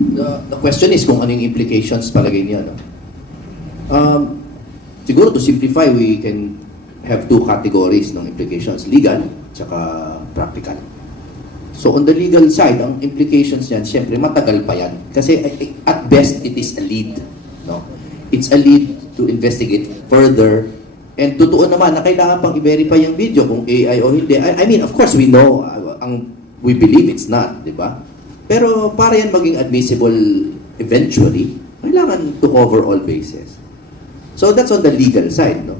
The question is kung ano yung implications palagay niya. No? Siguro to simplify, we can have two categories ng implications, legal tsaka practical. So on the legal side, ang implications niyan, syempre matagal pa yan. Kasi at best, it is a lead. No? It's a lead to investigate further. And totoo naman na kailangan pang i-verify yung video kung AI o hindi. I mean, of course, we know, we believe it's not, di ba? Pero para yan maging admissible eventually, kailangan to cover all bases. So that's on the legal side, no?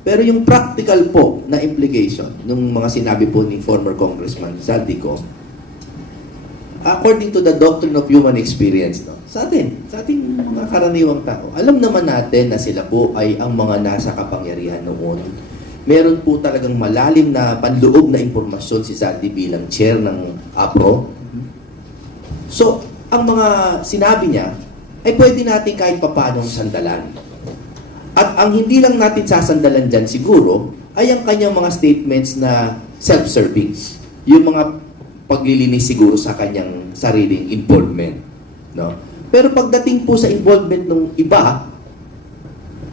Pero yung practical po na implication ng mga sinabi po ni former Congressman Saldico, according to the doctrine of human experience, no? Sa ating mga karaniwang tao, alam naman natin na sila po ay ang mga nasa kapangyarihan noon. Meron po talagang malalim na panloob na impormasyon si Saldi bilang chair ng APRO. So, ang mga sinabi niya ay pwede natin kahit papanong sandalan. At ang hindi lang natin sasandalan dyan siguro ay ang kanyang mga statements na self-serving. Yung mga paglilinis siguro sa kanyang sariling involvement. No? Pero pagdating po sa involvement ng iba,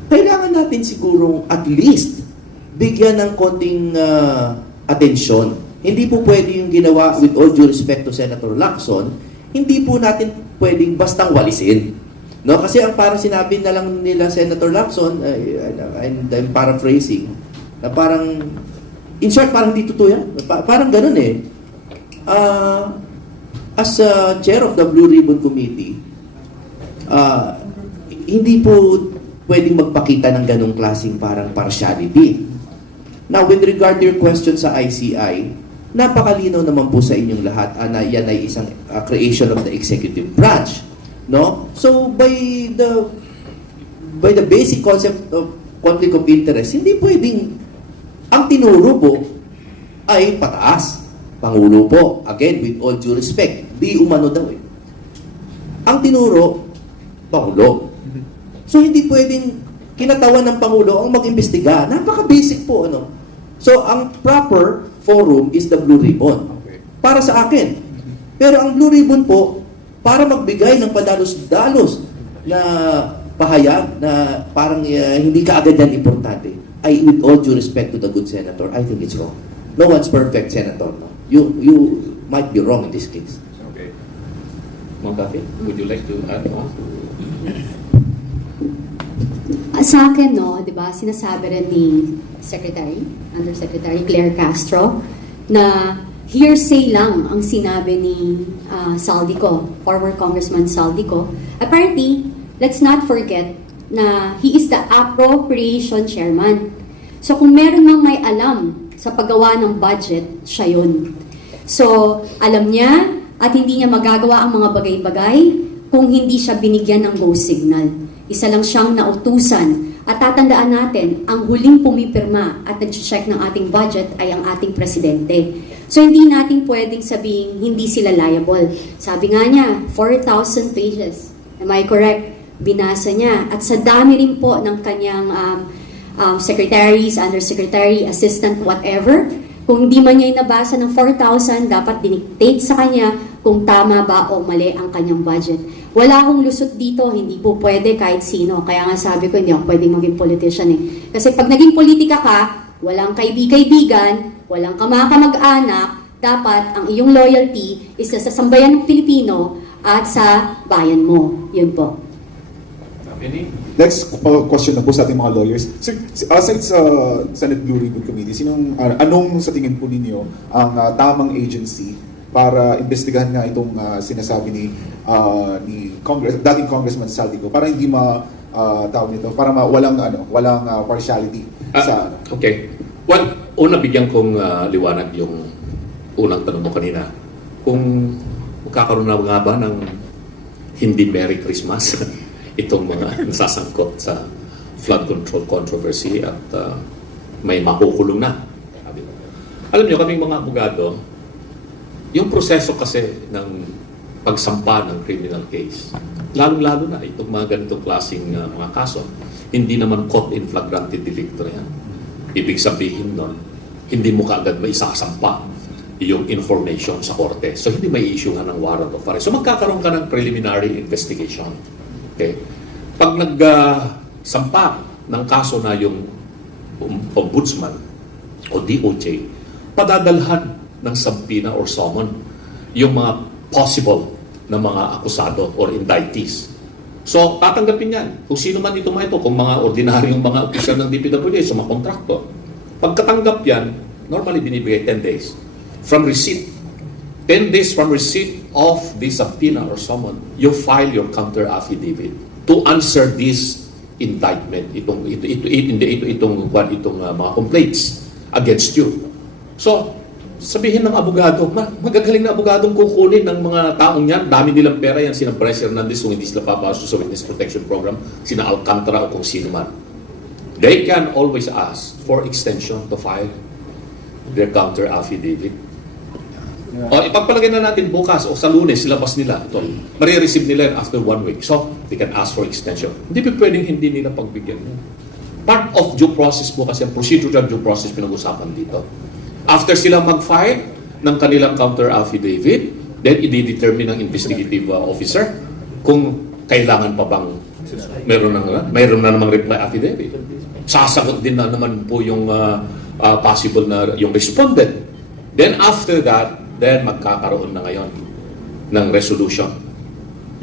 kailangan natin sigurong at least bigyan ng konting atensyon. Hindi po pwede yung ginawa, with all due respect to Senator Lacson, hindi po natin pwedeng bastang walisin. No? Kasi ang parang sinabi na lang nila Senator Lacson, and I'm paraphrasing, na parang, in short, parang di totoo yan. Parang ganun eh. As chair of the Blue Ribbon Committee, hindi po pwedeng magpakita ng ganung klaseng parang partiality. Now, with regard to your question sa ICI, napakalinaw naman po sa inyong lahat na yan ay isang creation of the executive branch. No? So, by the basic concept of conflict of interest, hindi pwedeng ang tinuro po ay pataas. Pangulo po, again, with all due respect, di umano daw eh. Ang tinuro, Pangulo. So, hindi pwedeng kinatawan ng Pangulo ang mag-imbestiga. Napaka-basic po, ano. So, ang proper forum is the Blue Ribbon. Para sa akin. Pero ang Blue Ribbon po, para magbigay ng padalos-dalos na pahayag na parang hindi kaagad yan importante, ay with all due respect to the good senator, I think it's wrong. No one's perfect, Senator. No? You might be wrong in this case. Okay. Ma'am, would you like to add on? Sa akin, no, di ba, sinasabi rin ni Undersecretary Claire Castro na hearsay lang ang sinabi ni Saldico, former Congressman Saldico. Apparently, let's not forget na he is the appropriation chairman. So kung meron mang may alam sa paggawa ng budget, siya yun. So, alam niya at hindi niya magagawa ang mga bagay-bagay kung hindi siya binigyan ng go signal. Isa lang siyang nautusan. At tatandaan natin, ang huling pumipirma at nag-check ng ating budget ay ang ating presidente. So, hindi natin pwedeng sabing hindi sila liable. Sabi nga niya, 4,000 pages. Am I correct? Binasa niya. At sa dami rin po ng kanyang secretaries, undersecretary, assistant, whatever, kung hindi man niya nabasa ng 4,000, dapat dinictate sa kanya kung tama ba o mali ang kanyang budget. Wala akong lusot dito, hindi po pwede kahit sino. Kaya nga sabi ko, hindi ako pwedeng maging politician eh. Kasi pag naging politika ka, walang kaibig-kaibigan, walang kamag-anak, dapat ang iyong loyalty is sa sambayan ng Pilipino at sa bayan mo. Yun po. Next question na po sa ating mga lawyers. Sir, aside sa Senate Blue Ribbon Committee, anong sa tingin po ninyo ang tamang agency para investigahan nga itong sinasabi ni dating Congressman Saldico para hindi tawag nito, para walang partiality sa Okay. Well, una bigyan kong liwanag yung unang tanong mo kanina. Kung magkakaroon na nga ba ng hindi Merry Christmas itong mga nasasangkot sa flood control controversy at may makukulong na. Alam niyo, kaming mga abogado, yung proseso kasi ng pagsampa ng criminal case, lalong-lalo na itong mga ganitong klaseng mga kaso, hindi naman caught in flagrante delicto yan. Ibig sabihin nun, hindi mo kaagad may isasampa yung information sa korte. So, hindi may issue nga ng warrant of arrest. So, magkakaroon ka ng preliminary investigation. Okay? Pag nagsampa ng kaso na yung ombudsman o DOJ, padadalhan ng subpoena or summon yung mga possible na mga akusado or indictees. So, tatanggapin yan. Kung sino man ito mga ito, kung mga ordinaryong mga opisyal ng DPWH, so mga kontraktor. Pagkatanggap yan, normally binibigay 10 days from receipt. 10 days from receipt of the subpoena or summon, you file your counter affidavit to answer this indictment, itong mga complaints against you. So, sabihin ng abogado, magagaling na abogadong kukunin ng mga taong yan, dami nilang pera yan, sina Bryce Hernandez kung hindi sila papasok sa Witness Protection Program, sina Alcantara o kung sino man. They can always ask for extension to file their counter affidavit. O ipagpalagay na natin bukas o sa Lunes, silabas nila ito. Marireceive nila yan after 1 week. So, they can ask for extension. Hindi pa pwedeng hindi nila pagbigyan yan. Part of due process po kasi ang procedural due process pinag-usapan dito. After sila mag-file ng kanilang counter affidavit, then i-determine ng investigative officer kung kailangan pa bang mayroon na namang reply affidavit. Sasagot din na naman po yung possible na yung respondent. Then after that, then magkakaroon na ngayon ng resolution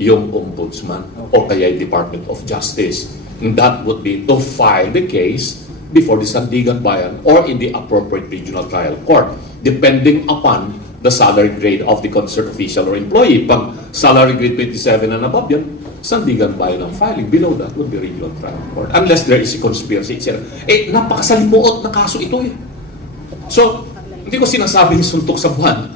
yung ombudsman o kaya yung Department of Justice. And that would be to file the case before the Sandigan Bayan or in the appropriate regional trial court, depending upon the salary grade of the concerned official or employee. Pag salary grade 27 and above yan, Sandigan Bayan ang filing. Below that would be regional trial court. Unless there is a conspiracy, etc. Napakasalimuot na kaso ito eh. So, hindi ko sinasabing suntok sa buwan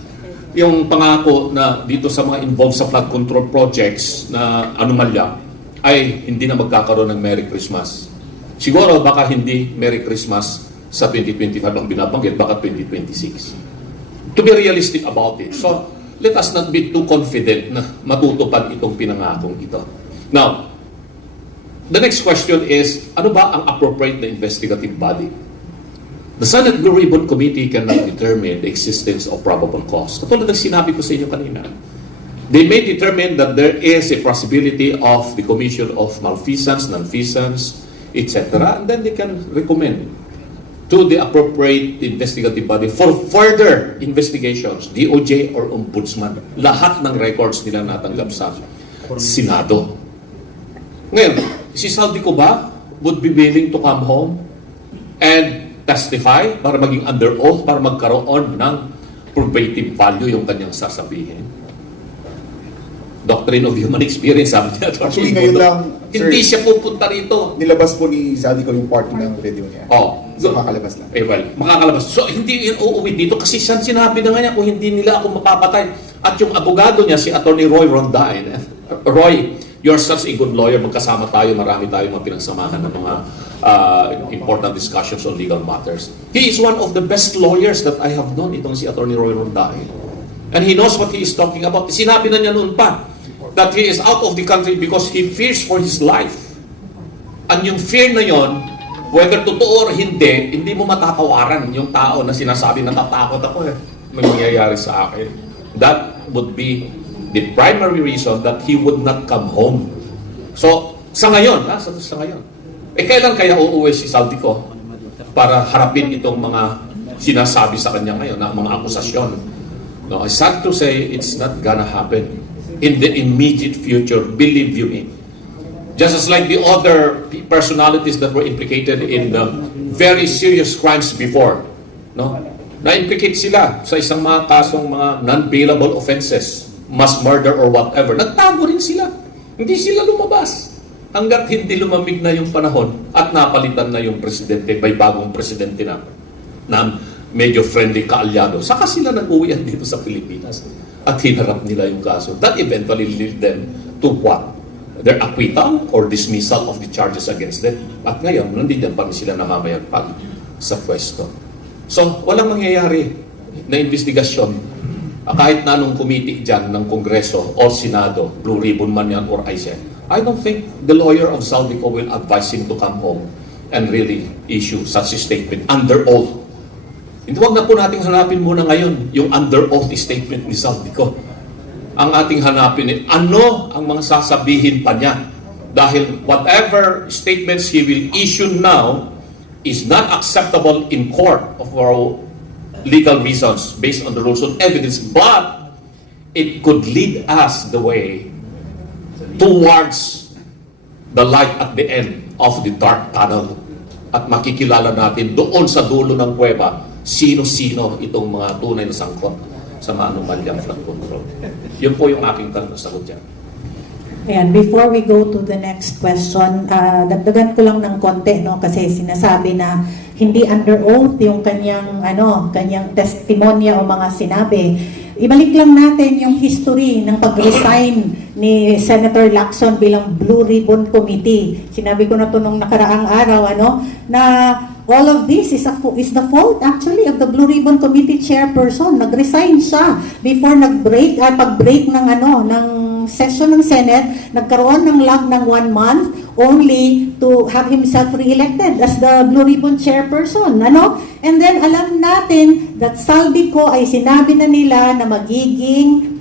yung pangako na dito sa mga involved sa flood control projects na anomalya ay hindi na magkakaroon ng Merry Christmas. Siguro baka hindi Merry Christmas sa 2025 ang binabanggit, baka 2026. To be realistic about it. So, let us not be too confident na matutupad itong pinangakong ito. Now, the next question is, ano ba ang appropriate na investigative body? The Senate Blue Ribbon Committee cannot determine the existence of probable cause. Katulad ng sinabi ko sa inyo kanina. They may determine that there is a possibility of the commission of malfeasance, nonfeasance, etc. And then they can recommend to the appropriate investigative body for further investigations, DOJ or Ombudsman. Lahat ng records nila natanggap sa Senado. Ngayon, si Saldico ba would be willing to come home and testify para maging under oath, para magkaroon ng probative value yung kanyang sasabihin? Doctrine of human experience, sabi niya. Actually, ngayon lang, hindi sir, siya pupunta rito. nilabas po ni Saldico yung part ng video niya. Oh, So, makakalabas lang. well, makakalabas. So, hindi yun uuwi dito kasi sinabi na nga niya kung hindi nila ako mapapatay. At yung abogado niya, si Attorney Roy Rondain. Roy, you're such a good lawyer. Magkasama tayo, marami tayong mga pinagsamahan ng mga important discussions on legal matters. He is one of the best lawyers that I have known, itong si Attorney Roy Rondain. And he knows what he is talking about. Sinabi na niya noon pa that he is out of the country because he fears for his life. And yung fear na yon, whether totoo or hindi mo matatawaran yung tao na sinasabi natatakot ako may mangyayari sa akin. That would be the primary reason that he would not come home. So, sa ngayon, sa ngayon, kailan kaya uuwi si Saldico para harapin itong mga sinasabi sa kanya ngayon, na mga akusasyon? No, it's sad to say, it's not gonna happen in the immediate future, believe you me. Just as like the other personalities that were implicated in the very serious crimes before, no? Na-implicate sila sa isang mga kasong mga non-bailable offenses, mass murder or whatever. Nagtago rin sila. Hindi sila lumabas. Hanggat hindi lumamig na yung panahon at napalitan na yung presidente, may bagong presidente na medyo friendly kaalyado. Saka sila nag-uwian dito sa Pilipinas at hinarap nila yung kaso. That eventually led them to what? Their acquittal or dismissal of the charges against them. At ngayon, nandiyan pa rin sila namamayagpag sa pwesto. So, walang mangyayari na investigasyon kahit na anong committee dyan ng Kongreso o Senado, Blue Ribbon man yan or ICE. I don't think the lawyer of Saldico will advise him to come home and really issue such a statement under oath Huwag na po nating hanapin muna ngayon yung under oath statement ni Saldico. Ang ating hanapin ay ano ang mga sasabihin pa niya. Dahil whatever statements he will issue now is not acceptable in court for legal reasons based on the rules of evidence, but it could lead us the way towards the light at the end of the dark tunnel. At makikilala natin doon sa dulo ng kuweba sino-sino itong mga tunay na sangkot sa maanumalyang flood control. Yun po yung aking tanong na sagot dyan. Ayan, before we go to the next question, dagdagan ko lang ng konti, no, kasi sinasabi na hindi under oath yung kanyang testimonya o mga sinabi. Ibalik lang natin yung history ng pag-resign ni Senator Lacson bilang Blue Ribbon Committee. Sinabi ko na to nung nakaraang araw, na all of this is the fault actually of the Blue Ribbon Committee chairperson. Nag-resign siya before pag-break ng session ng Senate, nagkaroon ng lag ng 1 month only to have himself re-elected as the Blue Ribbon chairperson. And then alam natin that Saldico ay sinabi na nila na magiging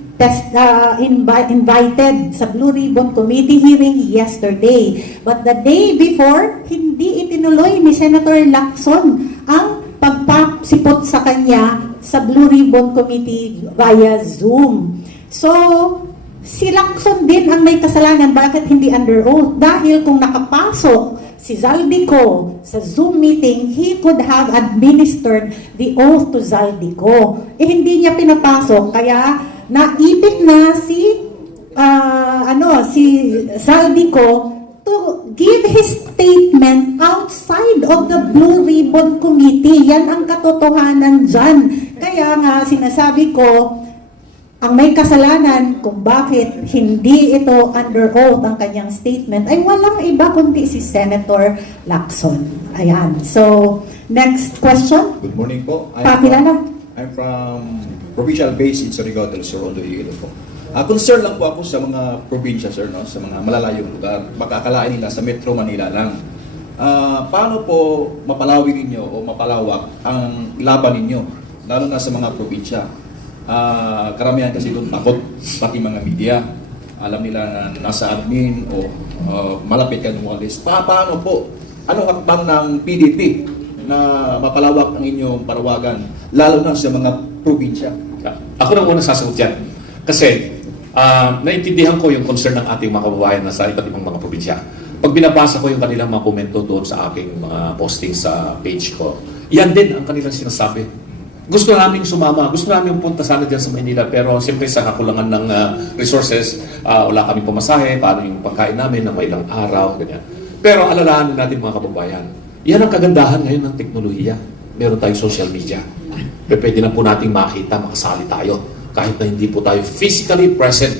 invited sa Blue Ribbon Committee hearing yesterday. But the day before, hindi itinuloy ni Senator Lacson ang pagpasipot sa kanya sa Blue Ribbon Committee via Zoom. So, si Lacson din ang may kasalanan. Bakit hindi under oath? Dahil kung nakapasok si Zaldico sa Zoom meeting, he could have administered the oath to Zaldico. Hindi niya pinapasok, kaya naipit na si Zaldico to give his statement outside of the Blue Ribbon Committee. Yan ang katotohanan dyan. Kaya nga sinasabi ko, ang may kasalanan kung bakit hindi ito under oath ang kanyang statement ay walang iba kundi si Senator Lacson. Ayan. So, next question. Good morning po. Pakilala. I'm from provincial base in Surigao del Sur, Iloilo po. Concern lang po ako sa mga probinsya, sir, no? Sa mga malalayong lugar. Baka akalain nila sa Metro Manila lang. Paano po mapalawin ninyo o mapalawak ang laban ninyo, lalo na sa mga probinsya? Karamihan kasi doon takot, pati mga media. Alam nila na nasa admin o malapit ka numualis. Paano po? Anong hakbang ng PDP na mapalawak ang inyong parawagan, lalo na sa mga probinsya? Ako na muna sasagot yan. Kasi naintindihan ko yung concern ng ating mga kababayan na sa iba't ibang mga probinsya. Pag binabasa ko yung kanilang mga komento doon sa aking mga posting sa page ko, yan din ang kanilang sinasabi. Gusto namin sumama, gusto namin punta sana dyan sa Manila, pero siyempre sa kakulangan ng resources, wala kami pumasahe, paano yung pagkain namin ng may ilang araw, ganyan. Pero alalahanin natin mga kababayan, yan ang kagandahan ngayon ng teknolohiya. Meron tayong social media. Pwede na po nating makita, makasali tayo, kahit na hindi po tayo physically present.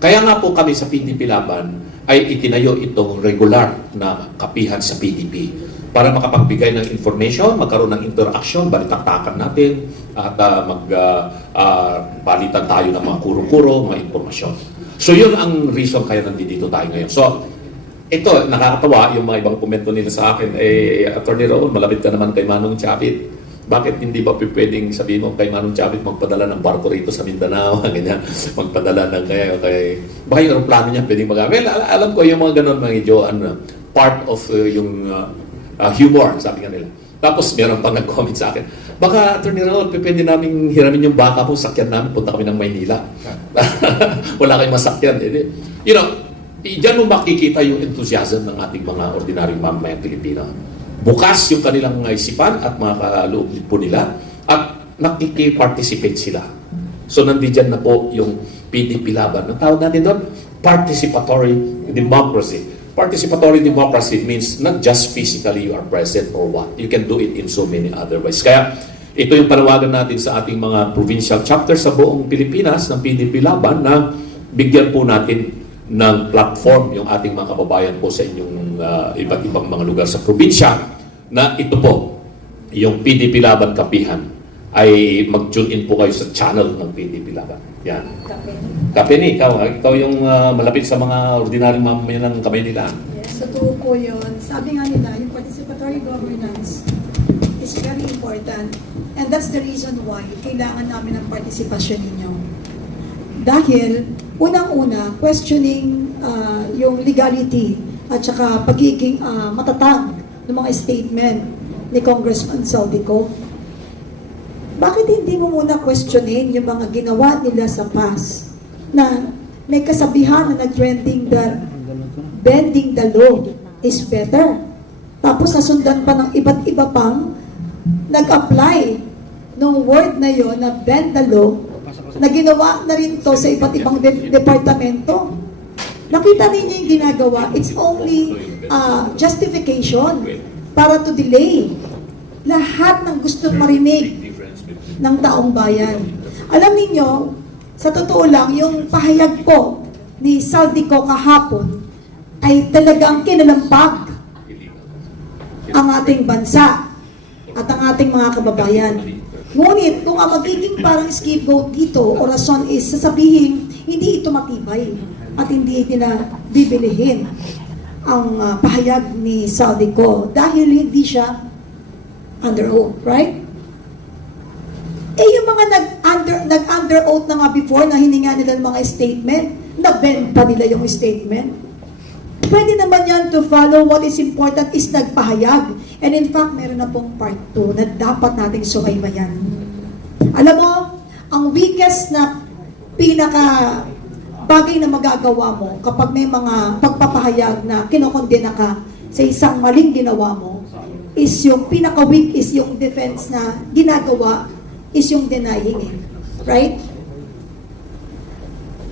Kaya nga po kami sa PDP Laban ay itinayo itong regular na kapihan sa PDP para makapagbigay ng information, magkaroon ng interaction, balitaktakan natin, at balitan tayo ng mga kuro-kuro, mga informasyon. So yun ang reason kaya nandito tayo ngayon. So ito, nakakatawa yung mga ibang komento nila sa akin, Attorney Raul, malapit ka naman kay Manong Chavit. Bakit hindi ba pwedeng sabihin mo kay Manong Chavit magpadala ng barko rito sa Mindanao, ganyan, magpadala ng baka yung aeroplano niya pwedeng well, alam ko yung mga ganon, mga idyo, part of yung humor, sabi nga nila. Tapos meron pang nag-comment sa akin, baka Attorney Raul, pwede namin hiramin yung baka po, sakyan namin, punta kami ng Maynila. Wala kayong masakyan. You know, diyan mo makikita yung enthusiasm ng ating mga ordinaryong mamamayang Pilipino. Bukas yung kanilang mga isipan at mga kaloob po nila at nakikiparticipate sila. So nandiyan na po yung PDP Laban. Ang tawag natin doon, participatory democracy. Participatory democracy means not just physically you are present or what. You can do it in so many other ways. Kaya ito yung panawagan natin sa ating mga provincial chapter sa buong Pilipinas ng PDP Laban na bigyan po natin ng platform yung ating mga kababayan po sa inyong iba't ibang mga lugar sa probinsya na ito po, yung PDP Laban Kapihan ay mag-tune in po kayo sa channel ng PDP Laban. Yan. Kapeni, ikaw yung malapit sa mga ordinaryong mamamayan ng Kamaynilaan. Yes, totoo po yun. Sabi nga nila, yung participatory governance is is very important. And that's the reason why kailangan namin ng partisipasyon ninyo. Dahil, unang-una, questioning yung legality at saka pagiging matatag ng mga statement ni Congressman Saldico. Bakit hindi mo muna questionin yung mga ginawa nila sa past na may kasabihan na nag-trending that bending the law is better. Tapos nasundan pa ng iba't iba pang nag-apply ng word na yon na bend the law na ginawa na rin to sa iba't ibang departamento. Nakita ninyo yung ginagawa, it's only justification para to delay lahat ng gustong marinig ng taong bayan. Alam ninyo, sa totoo lang, yung pahayag po ni Saldico kahapon ay talagang kinalampag ang ating bansa at ang ating mga kababayan. Ngunit kung ang magiging parang scapegoat dito o rason is sasabihin, hindi ito matibay at hindi nila bibilihin ang pahayag ni Saldico dahil hindi siya under oath, right? Eh yung mga nag-under oath na nga before na hininga nila ng mga statement, na-bend pa nila yung statement. Pwede naman yan to follow what is important is nagpahayag. And in fact, meron na pong part 2 na dapat nating subaybayan. Alam mo, ang weakest na pinaka bagay na magagawa mo kapag may mga pagpapahayag na kinokondena ka sa isang maling ginawa mo is yung pinaka-weak is yung defense na ginagawa is yung denying it. Right?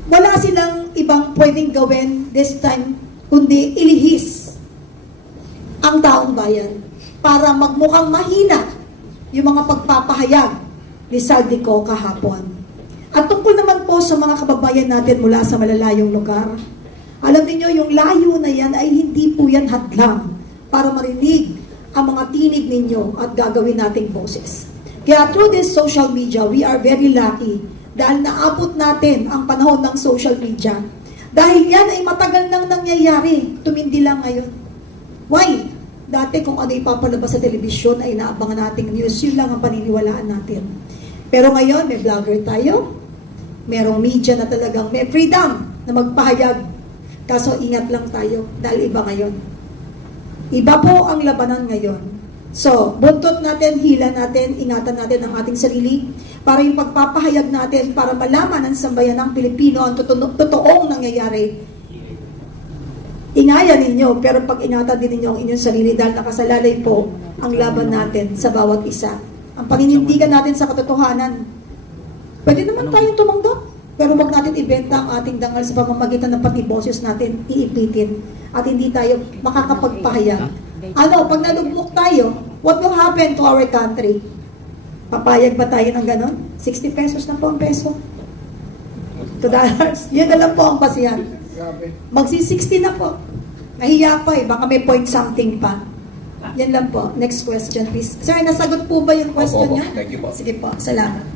Wala silang ibang pwedeng gawin this time kundi ilihis ang taong bayan para magmukhang mahina yung mga pagpapahayag ni Saldico kahapon. At tungkol naman po sa mga kababayan natin mula sa malalayong lugar, alam niyo yung layo na yan ay hindi po yan hadlang para marinig ang mga tinig ninyo at gagawin nating boses. Kaya through this social media, we are very lucky dahil naabot natin ang panahon ng social media. Dahil yan ay matagal nang nangyayari, tumindi lang ngayon. Why? Dati kung ano ipapalabas sa telebisyon ay inaabangan nating news, yun lang ang paniniwalaan natin. Pero ngayon, may vlogger tayo, merong media na talagang may freedom na magpahayag. Kaso ingat lang tayo dahil iba ngayon. Iba po ang labanan ngayon. So, buntot natin, hila natin, ingatan natin ang ating sarili para yung pagpapahayag natin para malaman ng sambayan ng Pilipino ang totoong nangyayari. Ingayan ninyo, pero pag ingatan din ninyo ang inyong sarili dahil nakasalalay po ang laban natin sa bawat isa. Ang paninindigan natin sa katotohanan. Pwede naman tayong tumanggap, pero wag natin ibenta ang ating dangal sa pamamagitan ng pati boses natin, iipitin, at hindi tayo makakapagpahayag. Ano, pag nalugmok tayo, what will happen to our country? Papayag ba tayo ng ganon? 60 pesos na po ang peso. $2. Yan na lang po ang basihan. Magsi-60 na po. Nahiya pa eh, baka may point something pa. Yan lang po. Next question please. Sir, nasagot po ba yung question Opo, niya? thank you po. Sige po, salamat.